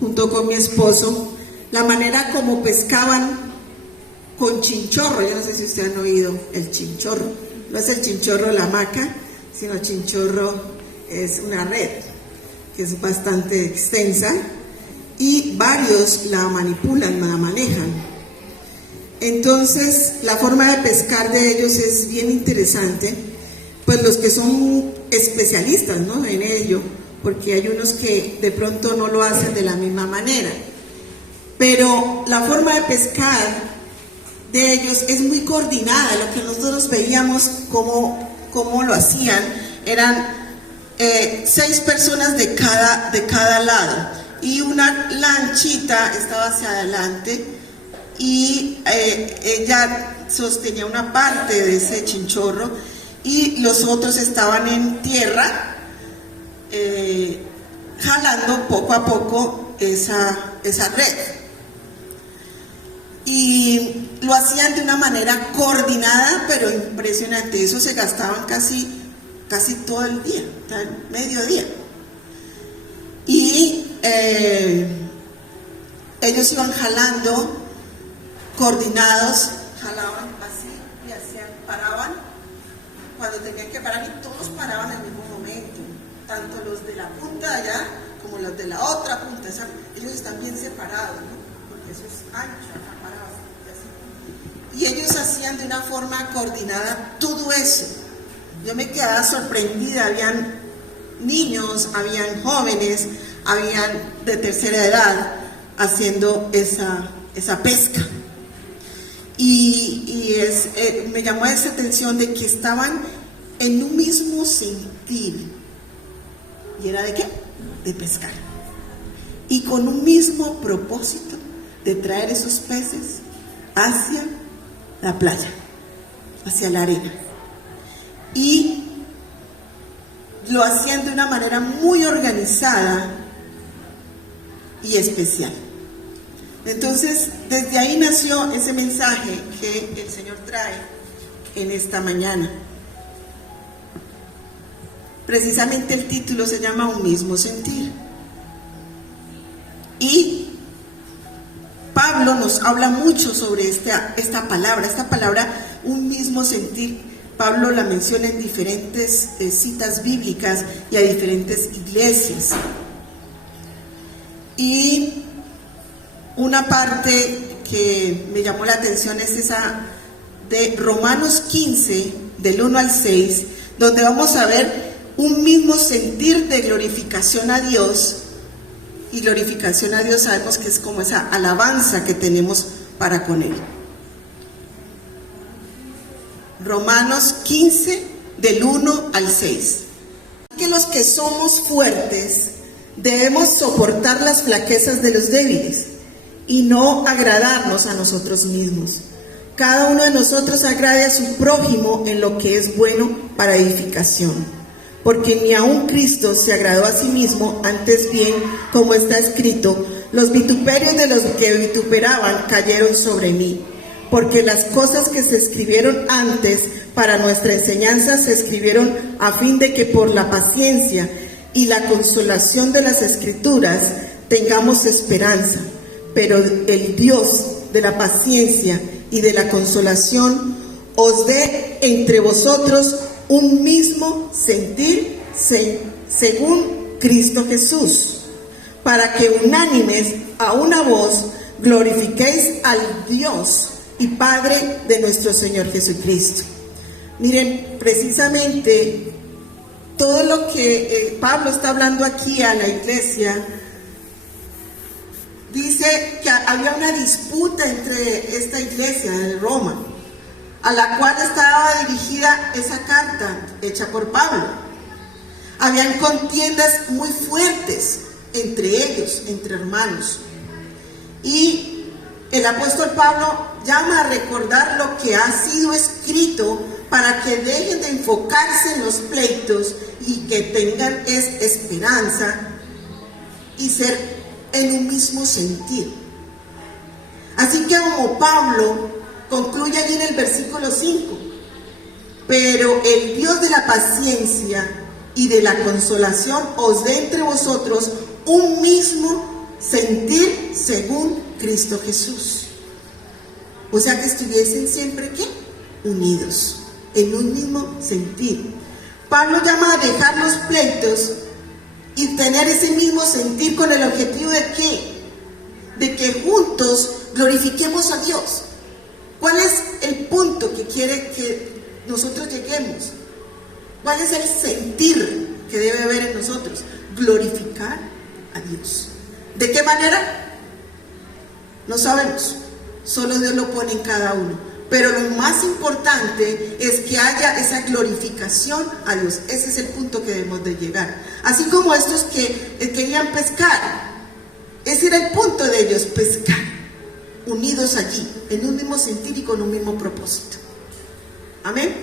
junto con mi esposo, la manera como pescaban con chinchorro. Yo no sé si ustedes han oído el chinchorro. No es el chinchorro de la hamaca, sino chinchorro es una red que es bastante extensa y varios la manipulan, la manejan. Entonces, la forma de pescar de ellos es bien interesante, pues los que son especialistas, ¿no?, en ello, porque hay unos que de pronto no lo hacen de la misma manera. Pero la forma de pescar de ellos es muy coordinada. Lo que nosotros veíamos cómo lo hacían, eran 6 personas de cada lado, y una lanchita estaba hacia adelante, y ella sostenía una parte de ese chinchorro, y los otros estaban en tierra, jalando poco a poco esa red. Y lo hacían de una manera coordinada, pero impresionante. Eso se gastaban casi todo el día, mediodía. Y ellos iban jalando, coordinados, jalaban así y paraban cuando tenían que parar, y todos paraban al mismo momento, tanto los de la punta de allá como los de la otra punta. Ellos están bien separados, ¿no?, porque eso es ancho, acá parados, y ellos hacían de una forma coordinada todo eso. Yo me quedaba sorprendida. Habían niños, habían jóvenes, habían de tercera edad haciendo esa pesca. Y me llamó esa atención de que estaban en un mismo sentir. ¿Y era de qué? De pescar. Y con un mismo propósito de traer esos peces hacia la playa, hacia la arena. Y lo hacían de una manera muy organizada y especial. Entonces, desde ahí nació ese mensaje que el Señor trae en esta mañana. Precisamente el título se llama Un mismo sentir. Y Pablo nos habla mucho sobre esta palabra, un mismo sentir. Pablo la menciona en diferentes citas bíblicas y a diferentes iglesias. Y una parte que me llamó la atención es esa de Romanos 15, del 1 al 6, donde vamos a ver un mismo sentir de glorificación a Dios. Y glorificación a Dios sabemos que es como esa alabanza que tenemos para con Él. Romanos 15, del 1 al 6. Que los que somos fuertes debemos soportar las flaquezas de los débiles y no agradarnos a nosotros mismos. Cada uno de nosotros agrade a su prójimo en lo que es bueno para edificación. Porque ni aun Cristo se agradó a sí mismo, antes bien, como está escrito, los vituperios de los que vituperaban cayeron sobre mí. Porque las cosas que se escribieron antes para nuestra enseñanza se escribieron a fin de que por la paciencia y la consolación de las Escrituras tengamos esperanza. Pero el Dios de la paciencia y de la consolación os dé entre vosotros un mismo sentir según Cristo Jesús, para que unánimes a una voz glorifiquéis al Dios y Padre de nuestro Señor Jesucristo. Miren, precisamente todo lo que Pablo está hablando aquí a la iglesia, dice que había una disputa entre esta iglesia de Roma, a la cual estaba dirigida esa carta hecha por Pablo. Habían contiendas muy fuertes entre ellos, entre hermanos. Y el apóstol Pablo llama a recordar lo que ha sido escrito para que dejen de enfocarse en los pleitos y que tengan esperanza y ser en un mismo sentir. Así que como Pablo concluye allí en el versículo 5, pero el Dios de la paciencia y de la consolación os dé entre vosotros un mismo sentir según Cristo Jesús. O sea, que estuviesen siempre, ¿qué? Unidos, en un mismo sentir. Pablo llama a dejar los pleitos y tener ese mismo sentir con el objetivo de ¿qué? De que juntos glorifiquemos a Dios. ¿Cuál es el punto que quiere que nosotros lleguemos? ¿Cuál es el sentir que debe haber en nosotros? Glorificar a Dios. ¿De qué manera? No sabemos. Solo Dios lo pone en cada uno. Pero lo más importante es que haya esa glorificación a Dios. Ese es el punto que debemos de llegar. Así como estos que querían pescar. Ese era el punto de ellos, pescar. Unidos allí, en un mismo sentir y con un mismo propósito. Amén.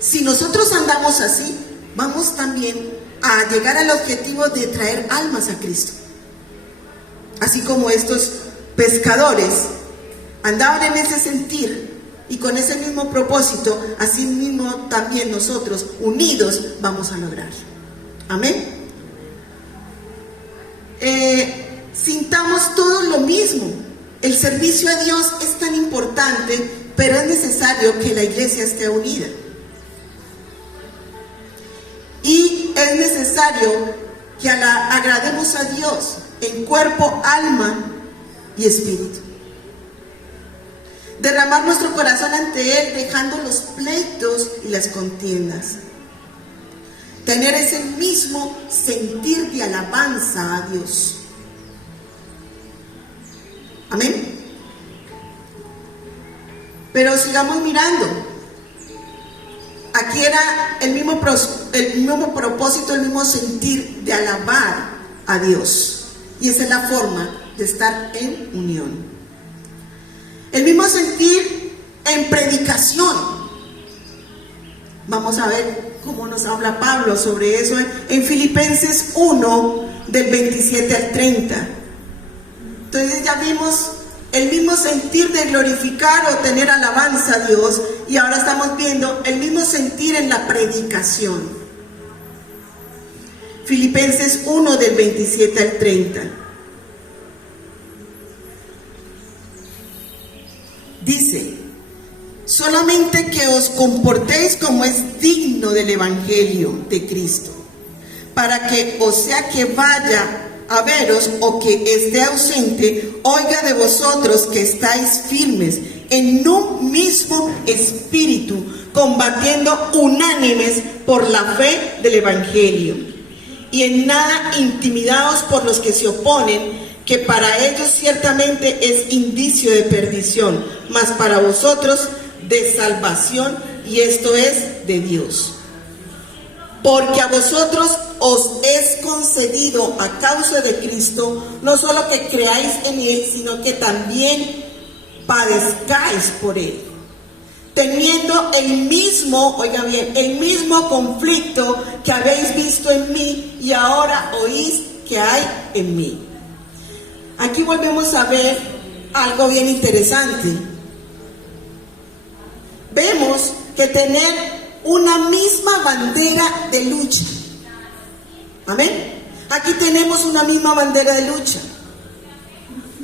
Si nosotros andamos así, vamos también a llegar al objetivo de traer almas a Cristo. Así como estos pescadores andaban en ese sentir y con ese mismo propósito, así mismo también nosotros, unidos, vamos a lograr. Amén. Sintamos todos lo mismo. El servicio a Dios es tan importante, pero es necesario que la iglesia esté unida. Y es necesario que agrademos a Dios en cuerpo, alma y espíritu. Derramar nuestro corazón ante Él, dejando los pleitos y las contiendas. Tener ese mismo sentir de alabanza a Dios. Amén. Pero sigamos mirando. Aquí era el mismo propósito, el mismo sentir de alabar a Dios. Y esa es la forma de estar en unión. El mismo sentir en predicación. Vamos a ver cómo nos habla Pablo sobre eso en Filipenses 1, del 27 al 30. Entonces ya vimos el mismo sentir de glorificar o tener alabanza a Dios, y ahora estamos viendo el mismo sentir en la predicación. Filipenses 1, del 27 al 30. Dice: solamente que os comportéis como es digno del Evangelio de Cristo, para que, o sea que vaya a veros o que esté ausente, oiga de vosotros que estáis firmes en un mismo espíritu, combatiendo unánimes por la fe del Evangelio, y en nada intimidados por los que se oponen, que para ellos ciertamente es indicio de perdición, mas para vosotros de salvación, y esto es de Dios. Porque a vosotros os es concedido a causa de Cristo, no solo que creáis en Él, sino que también padezcáis por Él, teniendo el mismo, oiga bien, el mismo conflicto que habéis visto en mí y ahora oís que hay en mí. Aquí volvemos a ver algo bien interesante. Vemos que tener una misma bandera de lucha. Amén. Aquí tenemos una misma bandera de lucha.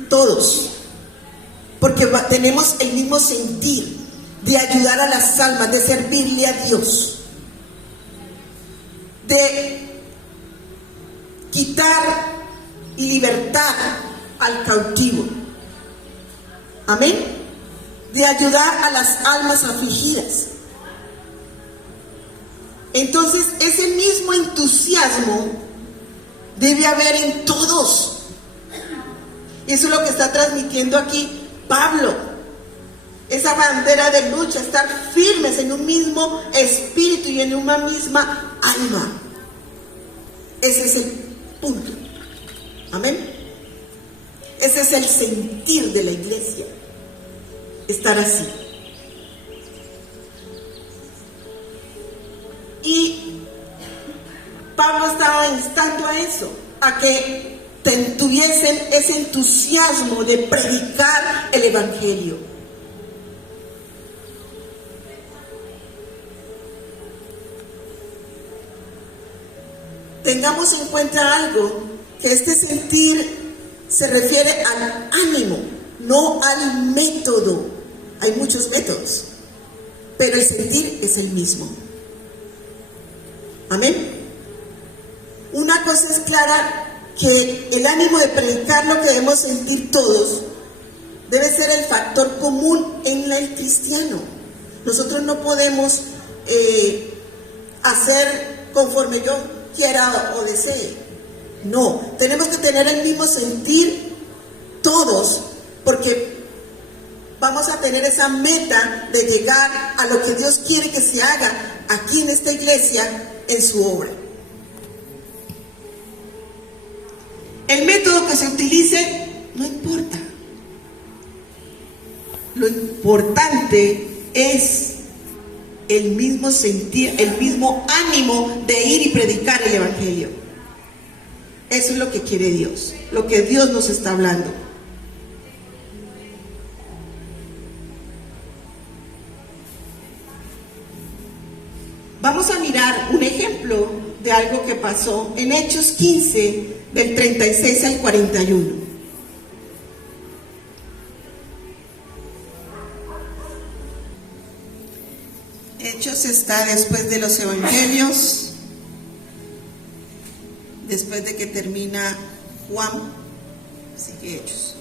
Todos. Porque tenemos el mismo sentir de ayudar a las almas, de servirle a Dios, de quitar y libertar al cautivo. Amén. De ayudar a las almas afligidas. Entonces, ese mismo entusiasmo debe haber en todos. Eso es lo que está transmitiendo aquí Pablo. Esa bandera de lucha, estar firmes en un mismo espíritu y en una misma alma. Ese es el punto. Amén. Ese es el sentir de la iglesia. Estar así. Y Pablo estaba instando a eso, a que tuviesen ese entusiasmo de predicar el Evangelio. Tengamos en cuenta algo, que este sentir se refiere al ánimo, no al método. Hay muchos métodos, pero el sentir es el mismo. Amén. Una cosa es clara, que el ánimo de predicar lo que debemos sentir todos debe ser el factor común en el cristiano. Nosotros no podemos hacer conforme yo quiera o desee. No, tenemos que tener el mismo sentir todos, porque vamos a tener esa meta de llegar a lo que Dios quiere que se haga aquí en esta iglesia, en su obra. El método que se utilice no importa. Lo importante es el mismo sentir, el mismo ánimo de ir y predicar el evangelio. Eso es lo que quiere Dios, lo que Dios nos está hablando. Vamos a mirar un ejemplo de algo que pasó en Hechos 15, del 36 al 41. Hechos está después de los evangelios, después de que termina Juan, sigue Hechos.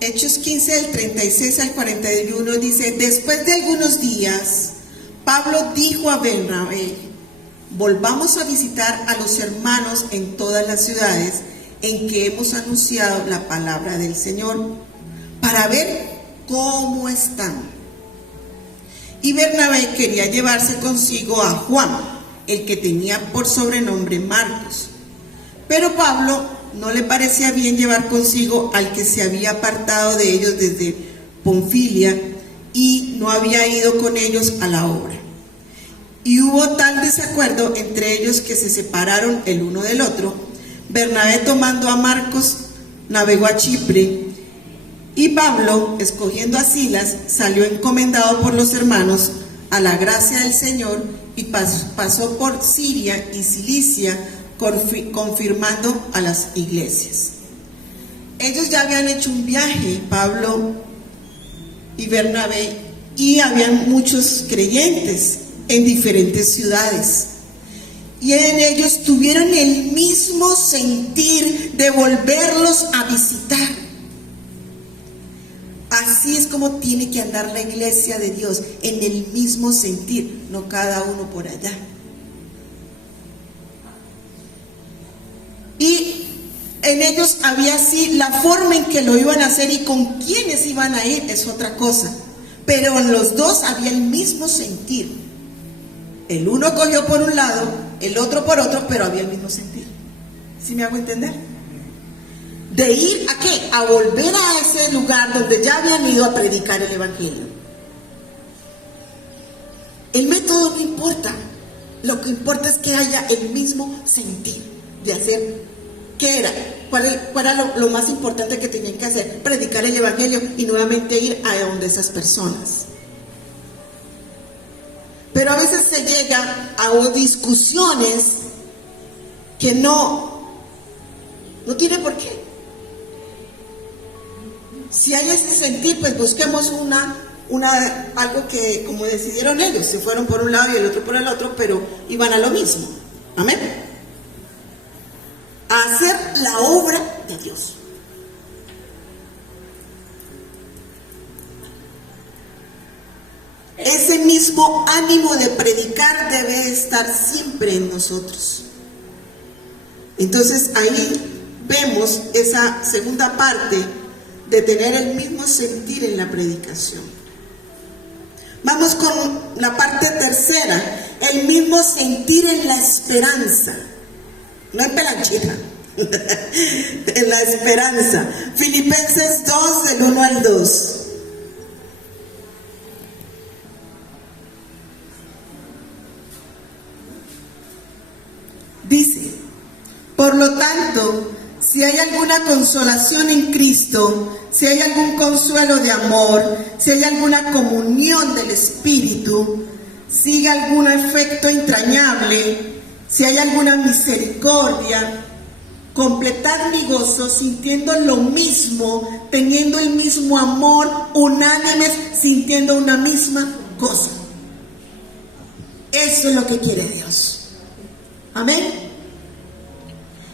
Hechos 15, del 36 al 41 dice: después de algunos días, Pablo dijo a Bernabé: volvamos a visitar a los hermanos en todas las ciudades en que hemos anunciado la palabra del Señor, para ver cómo están. Y Bernabé quería llevarse consigo a Juan, el que tenía por sobrenombre Marcos. Pero Pablo no le parecía bien llevar consigo al que se había apartado de ellos desde Panfilia y no había ido con ellos a la obra. Y hubo tal desacuerdo entre ellos que se separaron el uno del otro. Bernabé, tomando a Marcos, navegó a Chipre, y Pablo, escogiendo a Silas, salió encomendado por los hermanos a la gracia del Señor, y pasó por Siria y Cilicia, confirmando a las iglesias. Ellos ya habían hecho un viaje, Pablo y Bernabé, y habían muchos creyentes en diferentes ciudades. Y en ellos tuvieron el mismo sentir de volverlos a visitar. Así es como tiene que andar la iglesia de Dios, en el mismo sentir, no cada uno por allá. Y en ellos había así la forma en que lo iban a hacer y con quiénes iban a ir, es otra cosa. Pero en los dos había el mismo sentir. El uno cogió por un lado, el otro por otro, pero había el mismo sentir. ¿Sí me hago entender? De ir ¿a qué? A volver a ese lugar donde ya habían ido a predicar el evangelio. El método no importa. Lo que importa es que haya el mismo sentir de hacer. ¿Qué era? ¿Cuál era lo más importante que tenían que hacer? Predicar el evangelio y nuevamente ir a donde esas personas. Pero a veces se llega a discusiones que no tiene por qué. Si hay ese sentir, pues busquemos algo que, como decidieron ellos, se fueron por un lado y el otro por el otro, pero iban a lo mismo. Amén. A hacer la obra de Dios. Ese mismo ánimo de predicar debe estar siempre en nosotros. Entonces ahí vemos esa segunda parte de tener el mismo sentir en la predicación. Vamos con la parte tercera, el mismo sentir en la esperanza. No en pelanchita, en la esperanza. Filipenses 2, del 1 al 2. Dice: por lo tanto, si hay alguna consolación en Cristo, si hay algún consuelo de amor, si hay alguna comunión del Espíritu, sigue algún efecto entrañable, si hay alguna misericordia, completad mi gozo sintiendo lo mismo, teniendo el mismo amor, unánimes, sintiendo una misma cosa. Eso es lo que quiere Dios. Amén.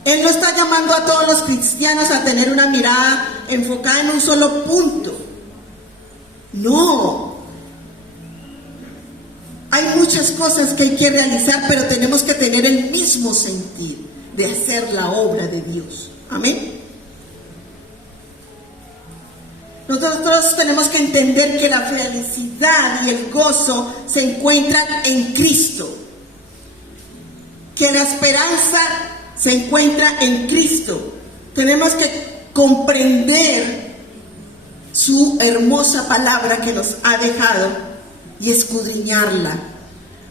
Él no está llamando a todos los cristianos a tener una mirada enfocada en un solo punto. No. Hay muchas cosas que hay que realizar, pero tenemos que tener el mismo sentir de hacer la obra de Dios. Amén. Nosotros tenemos que entender que la felicidad y el gozo se encuentran en Cristo, que la esperanza se encuentra en Cristo. Tenemos que comprender su hermosa palabra que nos ha dejado y escudriñarla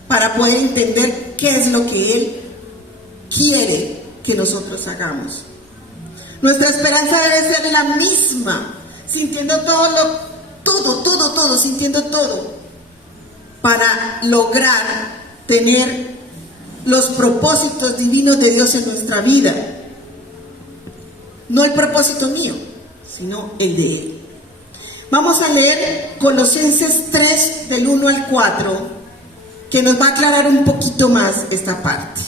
para poder entender qué es lo que Él quiere que nosotros hagamos. Nuestra esperanza debe ser la misma, sintiendo todo, sintiendo todo, para lograr tener los propósitos divinos de Dios en nuestra vida. No el propósito mío, sino el de Él. Vamos a leer Colosenses 3 del 1 al 4, que nos va a aclarar un poquito más esta parte.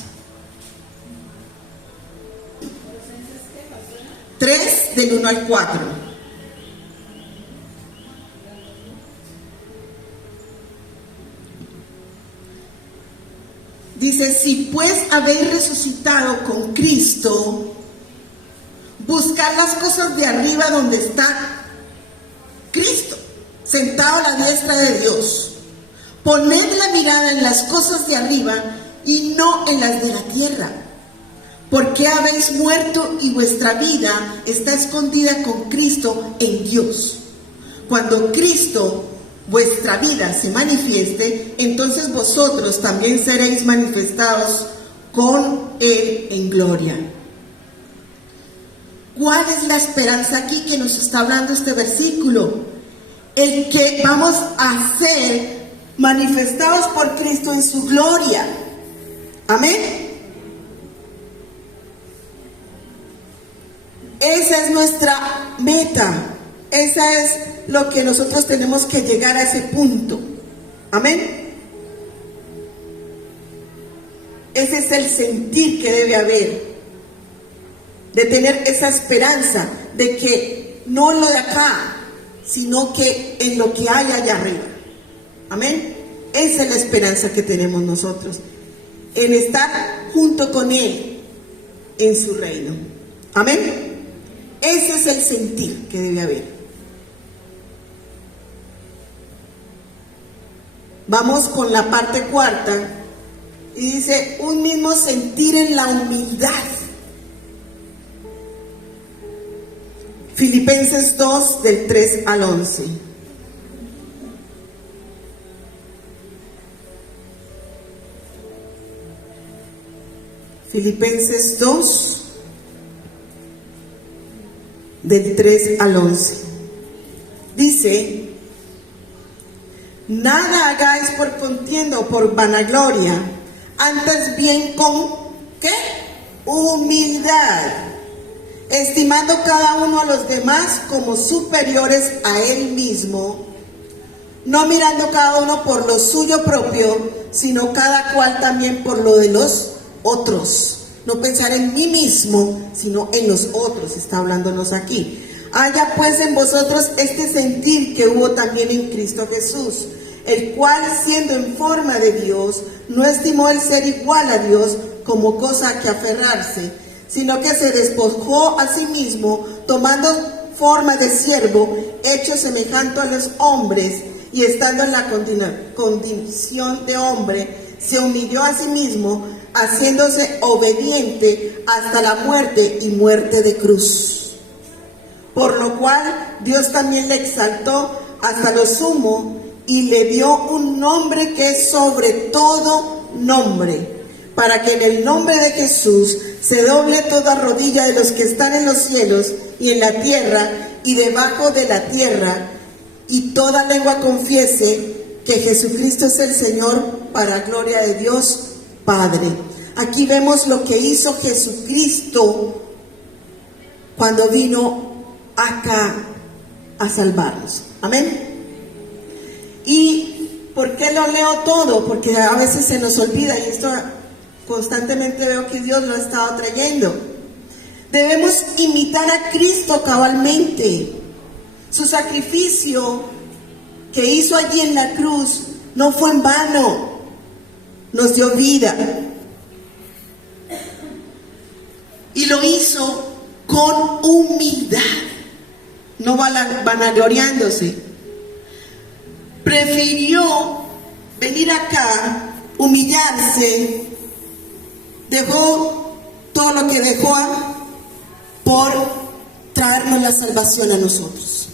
3 del 1 al 4. Dice: si pues habéis resucitado con Cristo, buscad las cosas de arriba donde está Cristo, sentado a la diestra de Dios. Poned la mirada en las cosas de arriba y no en las de la tierra, porque habéis muerto y vuestra vida está escondida con Cristo en Dios. Cuando Cristo, vuestra vida, se manifieste, entonces vosotros también seréis manifestados con Él en gloria. ¿Cuál es la esperanza aquí que nos está hablando este versículo? El que vamos a ser manifestados por Cristo en su gloria. Amén. Esa es nuestra meta. Esa es lo que nosotros tenemos que llegar a ese punto. Amén. Ese es el sentir que debe haber, de tener esa esperanza de que no en lo de acá, sino que en lo que hay allá arriba. Amén. Esa es la esperanza que tenemos nosotros, en estar junto con Él en su reino. Amén. Ese es el sentir que debe haber. Vamos con la parte cuarta y dice: un mismo sentir en la humildad. Filipenses 2 del 3 al 11. Filipenses 2 del 3 al 11. Dice: nada hagáis por contienda o por vanagloria, antes bien con ¿qué? Humildad, estimando cada uno a los demás como superiores a él mismo, no mirando cada uno por lo suyo propio, sino cada cual también por lo de los otros. No pensar en mí mismo, sino en los otros, está hablándonos aquí. Haya pues en vosotros este sentir que hubo también en Cristo Jesús, el cual, siendo en forma de Dios, no estimó el ser igual a Dios como cosa a que aferrarse, sino que se despojó a sí mismo, tomando forma de siervo, hecho semejante a los hombres, y estando en la condición de hombre, se humilló a sí mismo, haciéndose obediente hasta la muerte y muerte de cruz. Por lo cual Dios también le exaltó hasta lo sumo y le dio un nombre que es sobre todo nombre, para que en el nombre de Jesús se doble toda rodilla de los que están en los cielos y en la tierra y debajo de la tierra, y toda lengua confiese que Jesucristo es el Señor, para gloria de Dios Padre. Aquí vemos lo que hizo Jesucristo cuando vino acá a salvarnos. Amén. ¿Y por qué lo leo todo? Porque a veces se nos olvida, y esto constantemente veo que Dios lo ha estado trayendo. Debemos imitar a Cristo cabalmente. Su sacrificio que hizo allí en la cruz no fue en vano, nos dio vida. Y lo hizo con humildad, no vanagloriándose. Prefirió venir acá, humillarse, dejó todo lo que dejó por traernos la salvación a nosotros.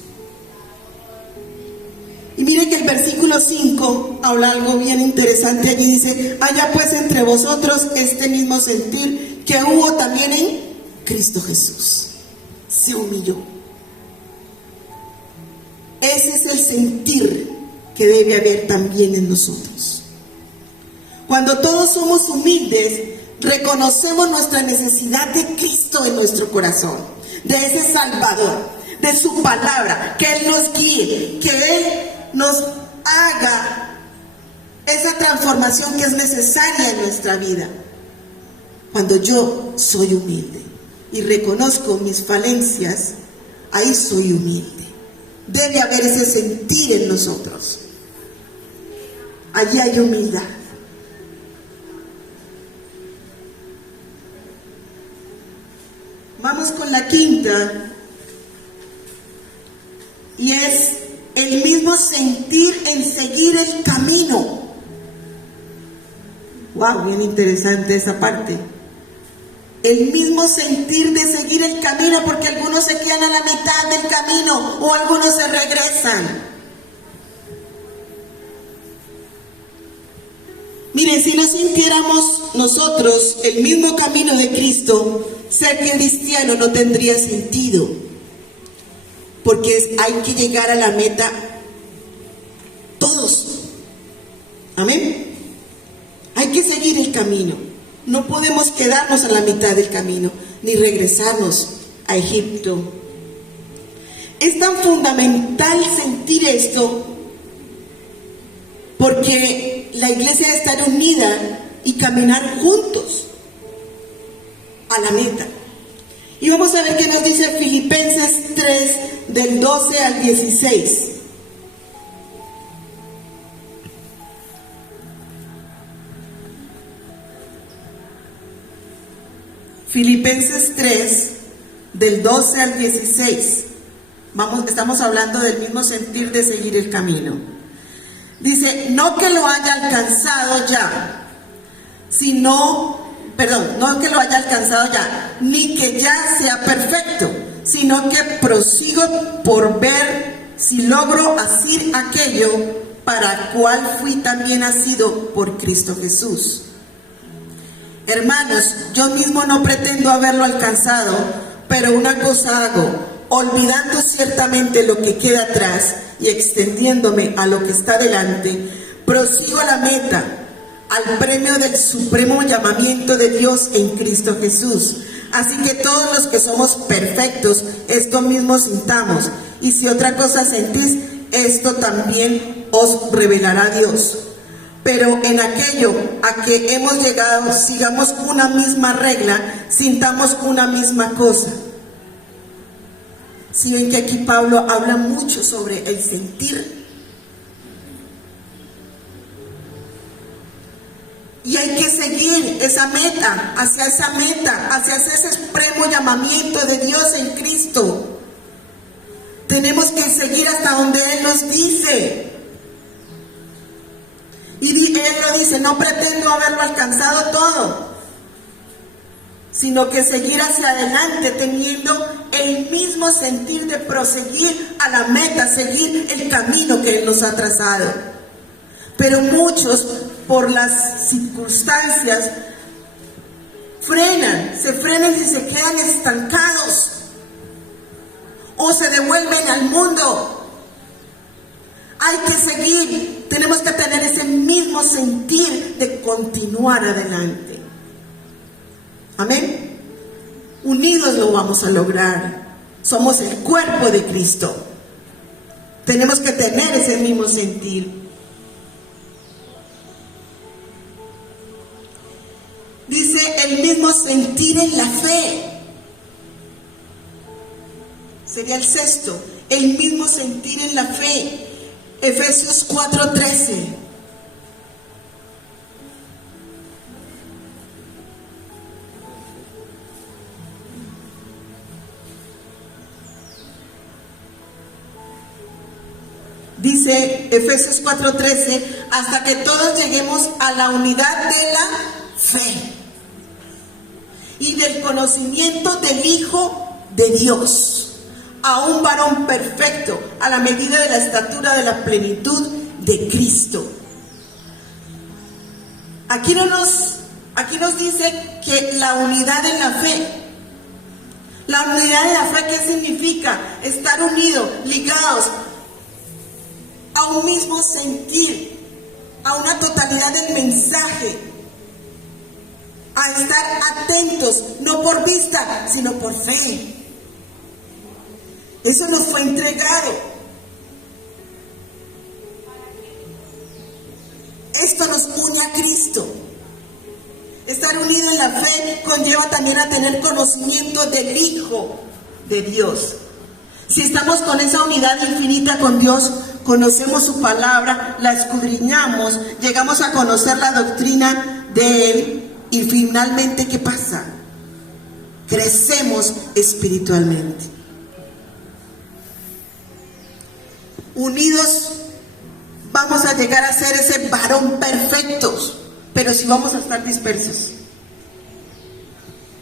Y mire que el versículo 5 habla algo bien interesante. Allí dice: haya pues entre vosotros este mismo sentir que hubo también en Cristo Jesús. Se humilló. Ese es el sentir que debe haber también en nosotros. Cuando todos somos humildes, reconocemos nuestra necesidad de Cristo en nuestro corazón, de ese Salvador, de su palabra, que Él nos guíe, que Él nos haga esa transformación que es necesaria en nuestra vida. Cuando yo soy humilde y reconozco mis falencias, ahí soy humilde. Debe haber ese sentir en nosotros. Allí hay humildad. Vamos con la quinta, y es el mismo sentir en seguir el camino. Wow, bien interesante esa parte. El mismo sentir de seguir el camino, porque algunos se quedan a la mitad del camino o algunos se regresan. Miren, si no sintiéramos nosotros el mismo camino de Cristo, ser cristiano no tendría sentido, porque hay que llegar a la meta todos. Amén. Hay que seguir el camino. No podemos quedarnos a la mitad del camino, ni regresarnos a Egipto. Es tan fundamental sentir esto, porque la iglesia debe estar unida y caminar juntos a la meta. Y vamos a ver qué nos dice Filipenses 3, del 12 al 16. Filipenses 3, del 12 al 16. Estamos hablando del mismo sentir de seguir el camino. Dice: no que lo haya alcanzado ya, no que lo haya alcanzado ya, ni que ya sea perfecto, sino que prosigo por ver si logro asir aquello para cual fui también asido por Cristo Jesús. Hermanos, yo mismo no pretendo haberlo alcanzado, pero una cosa hago, olvidando ciertamente lo que queda atrás y extendiéndome a lo que está delante, prosigo a la meta, al premio del supremo llamamiento de Dios en Cristo Jesús. Así que todos los que somos perfectos, esto mismo sintamos, y si otra cosa sentís, esto también os revelará Dios. Pero en aquello a que hemos llegado, sigamos una misma regla, sintamos una misma cosa. Si ven que aquí Pablo habla mucho sobre el sentir. Y hay que seguir esa meta, hacia ese supremo llamamiento de Dios en Cristo. Tenemos que seguir hasta donde Él nos dice. Y Él lo dice: no pretendo haberlo alcanzado todo, sino que seguir hacia adelante teniendo el mismo sentir de proseguir a la meta, seguir el camino que Él nos ha trazado. Pero muchos, por las circunstancias, se frenan y se quedan estancados, o se devuelven al mundo. Hay que seguir. tenemos que tener ese mismo sentir de continuar adelante. Amén. Unidos lo vamos a lograr. Somos el cuerpo de Cristo. Tenemos que tener ese mismo sentir. Dice el mismo sentir en la fe. Sería el sexto, el mismo sentir en la fe. Efesios 4:13. Dice Efesios 4:13, hasta que todos lleguemos a la unidad de la fe y del conocimiento del Hijo de Dios, a un varón perfecto, a la medida de la estatura de la plenitud de Cristo. Aquí nos dice que la unidad en la fe. La unidad en la fe, ¿qué significa? Estar unidos, ligados a un mismo sentir, a una totalidad del mensaje, a estar atentos, no por vista, sino por fe. Eso nos fue entregado. Esto nos une a Cristo. Estar unido en la fe conlleva también a tener conocimiento del Hijo de Dios. Si estamos con esa unidad infinita con Dios, conocemos su palabra, la escudriñamos, llegamos a conocer la doctrina de Él y finalmente, ¿qué pasa? Crecemos espiritualmente. Unidos vamos a llegar a ser ese varón perfectos, pero si vamos a estar dispersos,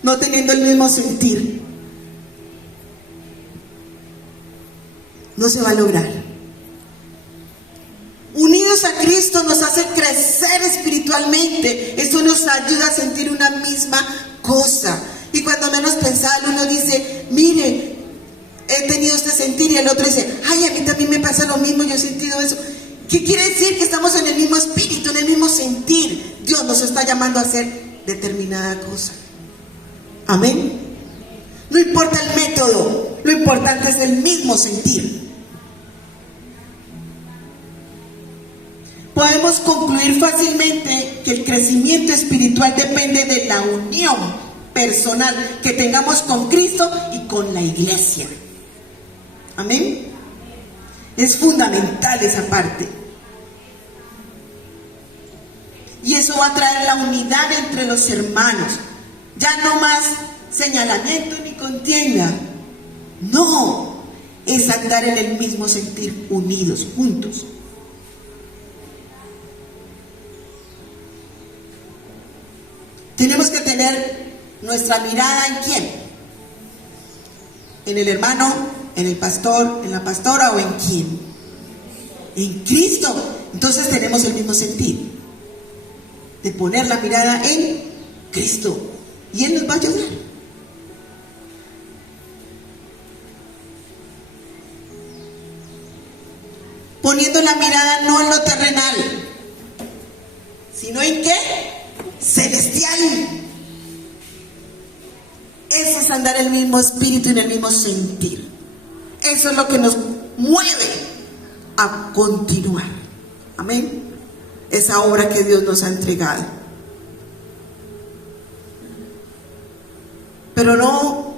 no teniendo el mismo sentir, no se va a lograr. Unidos a Cristo nos hace crecer espiritualmente. Eso nos ayuda a sentir una misma cosa. Y cuando menos pensado uno dice, mire, he tenido este sentir, y el otro dice, ay, a mí también me pasa lo mismo, yo he sentido eso. ¿Qué quiere decir? Que estamos en el mismo espíritu, en el mismo sentir. Dios nos está llamando a hacer determinada cosa. Amén. No importa el método, lo importante es el mismo sentir. Podemos concluir fácilmente que el crecimiento espiritual depende de la unión personal que tengamos con Cristo y con la iglesia. Amén. Es fundamental esa parte. Y eso va a traer la unidad entre los hermanos. Ya no más señalamiento ni contienda. No, es andar en el mismo sentir, unidos, juntos. Tenemos que tener nuestra mirada ¿en quién? ¿En el hermano, en el pastor, en la pastora o en quién? En Cristo. Entonces tenemos el mismo sentir de poner la mirada en Cristo y Él nos va a ayudar. Poniendo la mirada no en lo terrenal, sino en ¿qué? Celestial. Eso es andar en el mismo espíritu y en el mismo sentir. Eso es lo que nos mueve a continuar. Amén. Esa obra que Dios nos ha entregado. Pero no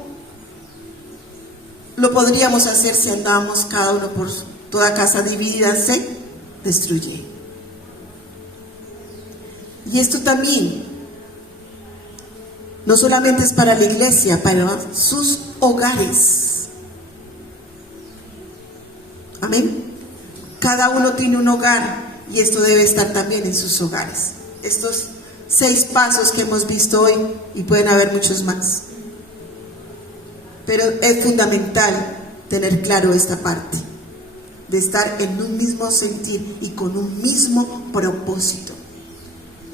lo podríamos hacer si andamos cada uno por toda casa dividida, se destruye. Y esto también no solamente es para la iglesia, para sus hogares. Amén. Cada uno tiene un hogar y esto debe estar también en sus hogares. Estos 6 pasos que hemos visto hoy, y pueden haber muchos más. Pero es fundamental tener claro esta parte, de estar en un mismo sentir y con un mismo propósito.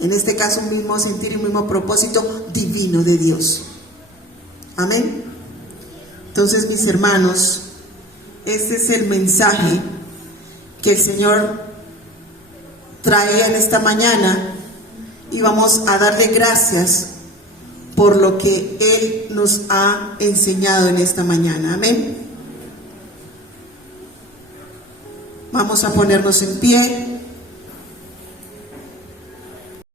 En este caso, un mismo sentir y un mismo propósito divino de Dios. Amén. Entonces, mis hermanos, este es el mensaje que el Señor trae en esta mañana y vamos a darle gracias por lo que Él nos ha enseñado en esta mañana. Amén. Vamos a ponernos en pie.